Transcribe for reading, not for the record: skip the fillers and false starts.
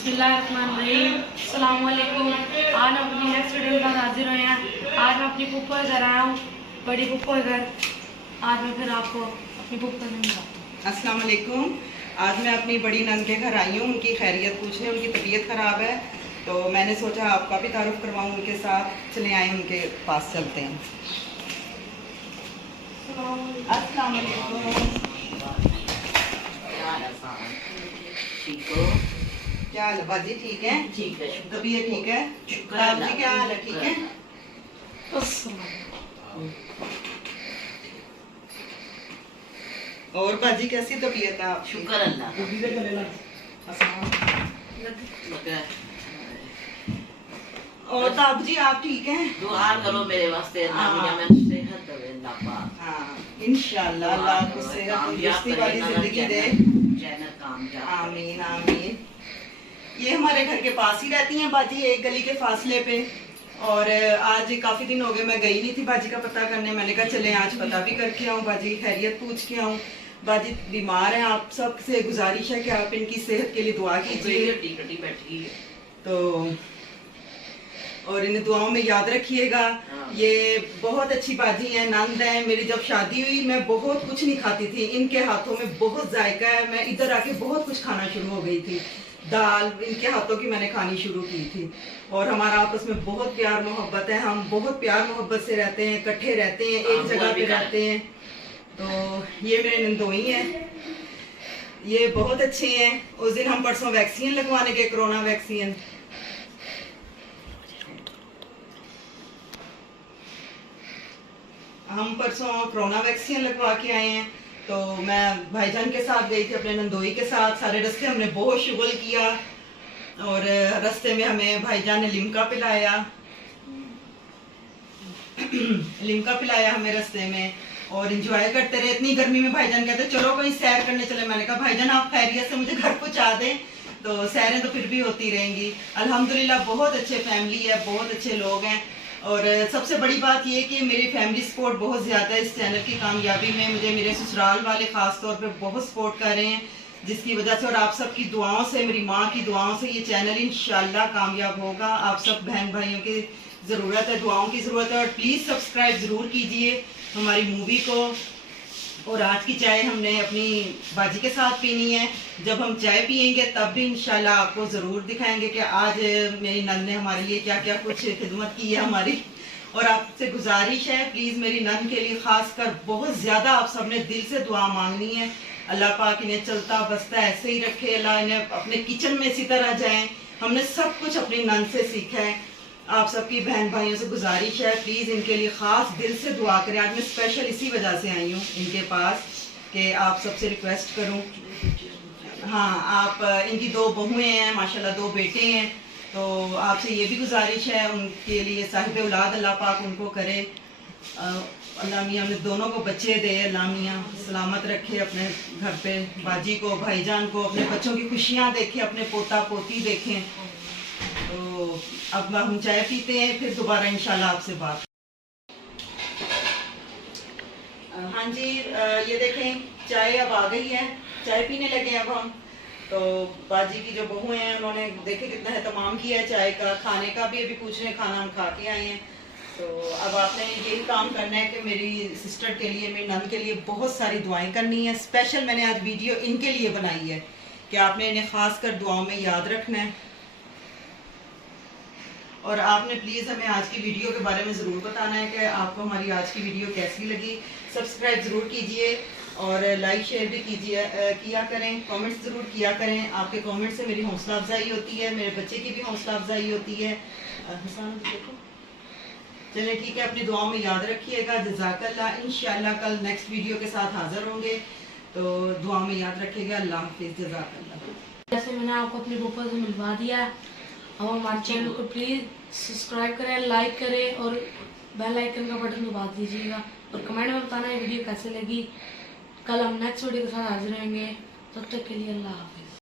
बिस्मिल्लाहिर्रहमानिर्रहीम। अस्सलाम वालेकुम। आज हम अपनी नेक्स्ट वीडियो के साथ हाजिर हुए हैं। आज मैं अपनी फूफा घर आया हूँ, बड़ी फूफा घर। आज मैं फिर आपको अपनी फूफा से मिलाता हूँ। अस्सलाम वालेकुम। आज मैं अपनी बड़ी नंद के घर आई हूँ उनकी खैरियत पूछने। उनकी तबीयत ख़राब है तो मैंने सोचा आपका भी तारुफ करवाऊँ उनके साथ। चले आए उनके पास चलते हैं। अस्सलाम वालेकुम। क्या हाल है बाजी? ठीक है? ठीक है। तबीयत ठीक है? आप जी क्या हाल है? ठीक है? और बाजी कैसी तबीयत है आप? शुक्र अल्लाह। और ताब जी आप ठीक हैं? दुआ करो मेरे वास्ते अल्लाह मैं सेहत दे अल्लाह पाक। हाँ इंशाल्लाह अल्लाह आपको सेहत तंदुरुस्ती वाली जिंदगी दे। जन्नत कामयाब। आमीन आमीन। ये हमारे घर के पास ही रहती हैं बाजी, एक गली के फासले पे। और आज काफ़ी दिन हो गए मैं गई नहीं थी बाजी का पता करने। मैंने कहा चले आज पता भी करके आऊँ, बाजी खैरियत पूछ के आऊँ। बाजी बीमार हैं, आप सबसे गुजारिश है कि आप इनकी सेहत के लिए दुआ कीजिए। बैठी है तो और इन्हें दुआओं में याद रखिएगा। ये बहुत अच्छी बाजी है, नंद है मेरी। जब शादी हुई मैं बहुत कुछ नहीं खाती थी, इनके हाथों में बहुत जायका है। मैं इधर आके बहुत कुछ खाना शुरू हो गई थी। दाल इनके हाथों की मैंने खानी शुरू की थी। और हमारा आपस में बहुत प्यार मोहब्बत है, हम बहुत प्यार मोहब्बत से रहते हैं, इकट्ठे रहते हैं, एक जगह पे रहते हैं। तो ये मेरे नंदोई हैं, ये बहुत अच्छे हैं। उस दिन हम परसों वैक्सीन लगवाने गए, कोरोना वैक्सीन। हम परसों कोरोना वैक्सीन लगवा के आए हैं। तो मैं भाईजान के साथ गई थी, अपने नंदोई के साथ। सारे रास्ते हमने बहुत शुगल किया और रास्ते में हमें भाईजान ने लिमका पिलाया लिमका पिलाया हमें रास्ते में। और इंजॉय करते रहे। इतनी गर्मी में भाईजान कहते चलो कहीं सैर करने चले। मैंने कहा भाईजान आप खैरियत से मुझे घर पहुंचा दें, तो सैरें तो फिर भी होती रहेंगी। अल्हम्दुलिल्लाह बहुत अच्छे फैमिली है, बहुत अच्छे लोग हैं। और सबसे बड़ी बात ये कि मेरी फैमिली सपोर्ट बहुत ज़्यादा है इस चैनल की कामयाबी में। मुझे मेरे ससुराल वाले ख़ास तौर पे बहुत सपोर्ट कर रहे हैं, जिसकी वजह से और आप सबकी दुआओं से, मेरी माँ की दुआओं से ये चैनल इंशाल्लाह कामयाब होगा। आप सब बहन भाइयों की ज़रूरत है, दुआओं की ज़रूरत है। और प्लीज़ सब्सक्राइब ज़रूर कीजिए हमारी मूवी को। और आज की चाय हमने अपनी बाजी के साथ पीनी है। जब हम चाय पियेंगे तब भी इंशाल्लाह आपको ज़रूर दिखाएंगे कि आज मेरी नंद ने हमारे लिए क्या क्या कुछ खिदमत की है हमारी। और आपसे गुजारिश है प्लीज़ मेरी नंद के लिए ख़ास कर बहुत ज़्यादा आप सबने दिल से दुआ मांगनी है। अल्लाह पाक इन्हें चलता बसता ऐसे ही रखे, अल्लाह इन्हें अपने किचन में इसी तरह जाएँ। हमने सब कुछ अपनी नंद से सीखा है। आप सबकी बहन भाइयों से गुजारिश है प्लीज़ इनके लिए ख़ास दिल से दुआ करें। आज मैं स्पेशल इसी वजह से आई हूँ इनके पास कि आप सबसे रिक्वेस्ट करूँ। हाँ आप इनकी 2 बहुएं हैं माशाल्लाह, 2 बेटे हैं। तो आपसे ये भी गुजारिश है उनके लिए साहिब औलाद अल्लाह पाक उनको करे। अल्लाह मियाँ ने दोनों को बच्चे दे, अल्लाह मियाँ सलामत रखे अपने घर पे। बाजी को, भाईजान को, अपने बच्चों की खुशियाँ देखें, अपने पोता पोती देखें। तो अब हम चाय पीते हैं, फिर दोबारा इंशाल्लाह आपसे बात। हाँ जी ये देखें चाय अब आ गई है, चाय पीने लगे अब हम। तो बाजी की जो बहू हैं उन्होंने देखे कितना एहतमाम किया है चाय का। खाने का भी अभी पूछ रहे हैं, खाना हम खा के आए हैं। तो अब आपने यही काम करना है कि मेरी सिस्टर के लिए, मेरी नंद के लिए बहुत सारी दुआएं करनी है। स्पेशल मैंने आज वीडियो इनके लिए बनाई है कि आपने इन्हें ख़ास कर दुआओं में याद रखना है। और आपने प्लीज़ हमें आज की वीडियो के बारे में ज़रूर बताना है कि आपको हमारी आज की वीडियो कैसी लगी। सब्सक्राइब ज़रूर कीजिए और लाइक शेयर भी किया करें, कमेंट्स ज़रूर किया करें। आपके कमेंट से मेरी हौसला अफजाई होती है, मेरे बच्चे की भी हौसला अफजाई होती है। देखो चलिए ठीक है, अपनी दुआओं में याद रखिएगा। जज़ाकल्लाह। इंशाल्लाह कल नेक्स्ट वीडियो के साथ हाज़िर होंगे, तो दुआओं में याद रखिएगा। अल्लाह हाफिज़। जज़ाकल्लाह। जैसे मैंने आपको अपनी फूफा से मिलवा दिया, अब हमारे चैनल को प्लीज़ सब्सक्राइब करें, लाइक करें और बेल आइकन का बटन दबा दीजिएगा। और कमेंट में बताना ये वीडियो कैसे लगी। कल हम नेक्स्ट वीडियो के साथ हाजिर रहेंगे। तब तक के लिए अल्लाह हाफ़िज़।